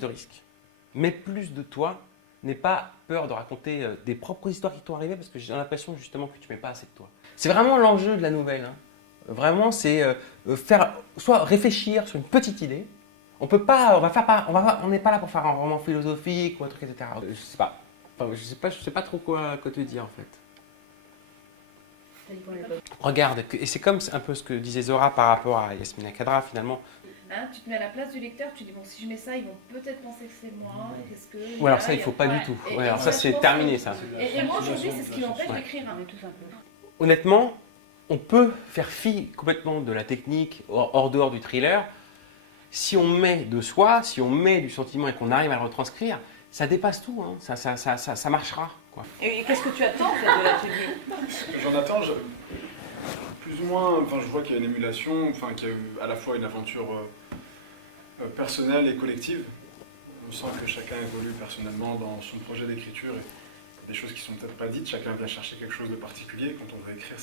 plus de risques. Mais plus de toi. N'aie pas peur de raconter des propres histoires qui t'ont arrivé parce que j'ai l'impression justement que tu ne mets pas assez de toi. C'est vraiment l'enjeu de la nouvelle. Hein. Vraiment, c'est faire, soit réfléchir sur une petite idée. On peut pas, on n'est pas là pour faire un roman philosophique ou un truc, etc. Je sais pas. Enfin, je sais pas trop quoi te dire en fait. Regarde, et c'est comme un peu ce que disait Zora par rapport à Yasmina Khadra finalement. Hein, tu te mets à la place du lecteur, tu dis bon, si je mets ça, ils vont peut-être penser que c'est moi. Qu'est-ce que... Ou alors ça, il faut pas du tout. Ouais, alors ça, c'est terminé ça. Et moi aujourd'hui, c'est ce qui m'empêche d'écrire, hein, tout simplement. Honnêtement, on peut faire fi complètement de la technique hors dehors du thriller. Si on met de soi, si on met du sentiment et qu'on arrive à le retranscrire, ça dépasse tout. Hein. Ça marchera. Quoi. Et qu'est-ce que tu attends en fait, de l'atelier? J'en attends. Plus ou moins, enfin, je vois qu'il y a une émulation, enfin, qu'il y a eu à la fois une aventure personnelle et collective. On sent que chacun évolue personnellement dans son projet d'écriture et des choses qui sont peut-être pas dites. Chacun vient chercher quelque chose de particulier. Quand on veut écrire,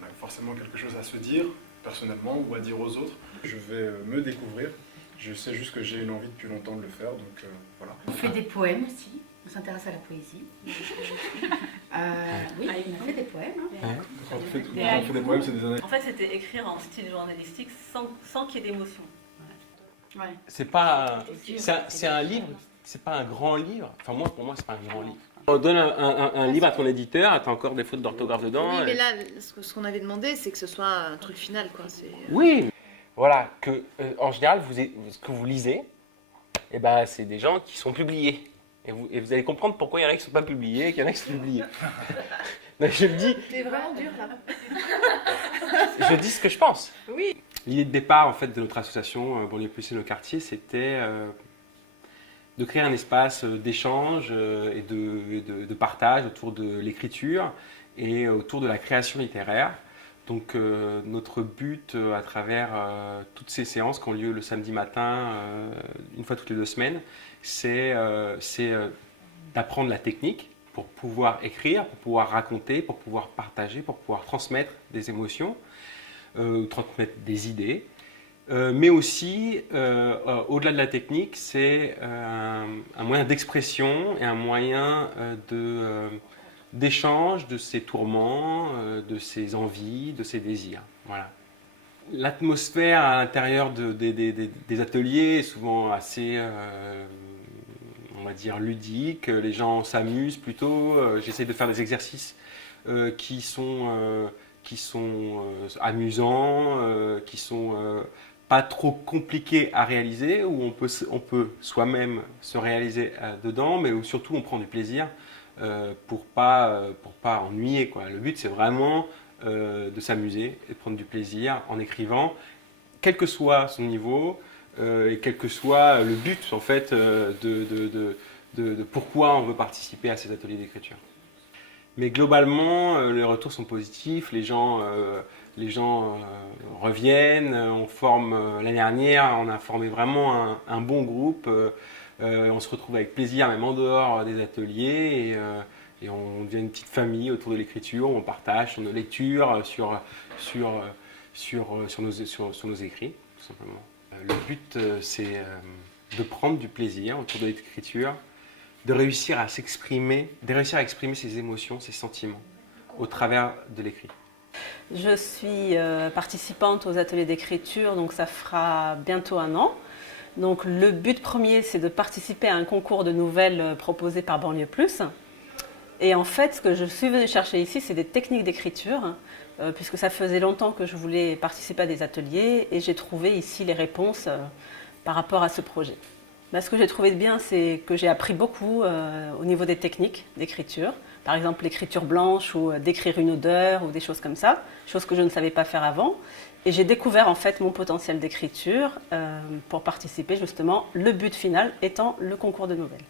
on a forcément quelque chose à se dire personnellement ou à dire aux autres. Je vais me découvrir. Je sais juste que j'ai une envie depuis longtemps de le faire, donc voilà. On fait des poèmes aussi. On s'intéresse à la poésie. Oui, on a fait des poèmes. Hein. Ouais. Quand on fait des poèmes, c'est des années. En fait, c'était écrire en style journalistique sans qu'il y ait d'émotion. Ouais. C'est pas, c'est un livre, c'est pas un grand livre. Enfin moi, pour moi, c'est pas un grand livre. On donne un livre à ton éditeur, t'as encore des fautes d'orthographe dedans. Oui, mais là, ce qu'on avait demandé, c'est que ce soit un truc final, quoi. Oui. Voilà, que en général, ce que vous lisez, eh ben, c'est des gens qui sont publiés. Et vous allez comprendre pourquoi il y en a qui ne sont pas publiés et qu'il y en a qui sont publiés. Donc, je le dis. C'est vraiment dur, là. Je dis ce que je pense. Oui. L'idée de départ en fait, de notre association Banlieue Plus et nos quartiers, c'était de créer un espace d'échange et de partage autour de l'écriture et autour de la création littéraire. Donc notre but à travers toutes ces séances qui ont lieu le samedi matin, une fois toutes les 2 semaines, c'est d'apprendre la technique pour pouvoir écrire, pour pouvoir raconter, pour pouvoir partager, pour pouvoir transmettre des émotions, transmettre des idées. Mais aussi, au-delà de la technique, c'est un moyen d'expression et un moyen d'échange de ses tourments, de ses envies, de ses désirs. Voilà. L'atmosphère à l'intérieur des ateliers est souvent assez, on va dire, ludique. Les gens s'amusent plutôt. J'essaie de faire des exercices qui sont amusants, qui sont pas trop compliqués à réaliser, où on peut soi-même se réaliser dedans, mais où surtout on prend du plaisir pour pas ennuyer, quoi. Le but, c'est vraiment de s'amuser et de prendre du plaisir en écrivant, quel que soit son niveau et quel que soit le but, en fait, de pourquoi on veut participer à ces ateliers d'écriture. Mais globalement, les retours sont positifs, les gens reviennent, on forme, l'année dernière, on a formé vraiment un bon groupe, on se retrouve avec plaisir, même en dehors des ateliers, et on devient une petite famille autour de l'écriture, on partage sur nos lectures, sur nos écrits, tout simplement. Le but, c'est de prendre du plaisir autour de l'écriture, de réussir à s'exprimer, de réussir à exprimer ses émotions, ses sentiments au travers de l'écrit. Je suis participante aux ateliers d'écriture, donc ça fera bientôt 1 an. Donc le but premier, c'est de participer à un concours de nouvelles proposé par Banlieue Plus. Et en fait, ce que je suis venue chercher ici, c'est des techniques d'écriture, puisque ça faisait longtemps que je voulais participer à des ateliers, et j'ai trouvé ici les réponses par rapport à ce projet. Ce que j'ai trouvé de bien, c'est que j'ai appris beaucoup au niveau des techniques d'écriture. Par exemple, l'écriture blanche ou d'écrire une odeur ou des choses comme ça, choses que je ne savais pas faire avant. Et j'ai découvert en fait mon potentiel d'écriture pour participer justement, le but final étant le concours de nouvelles.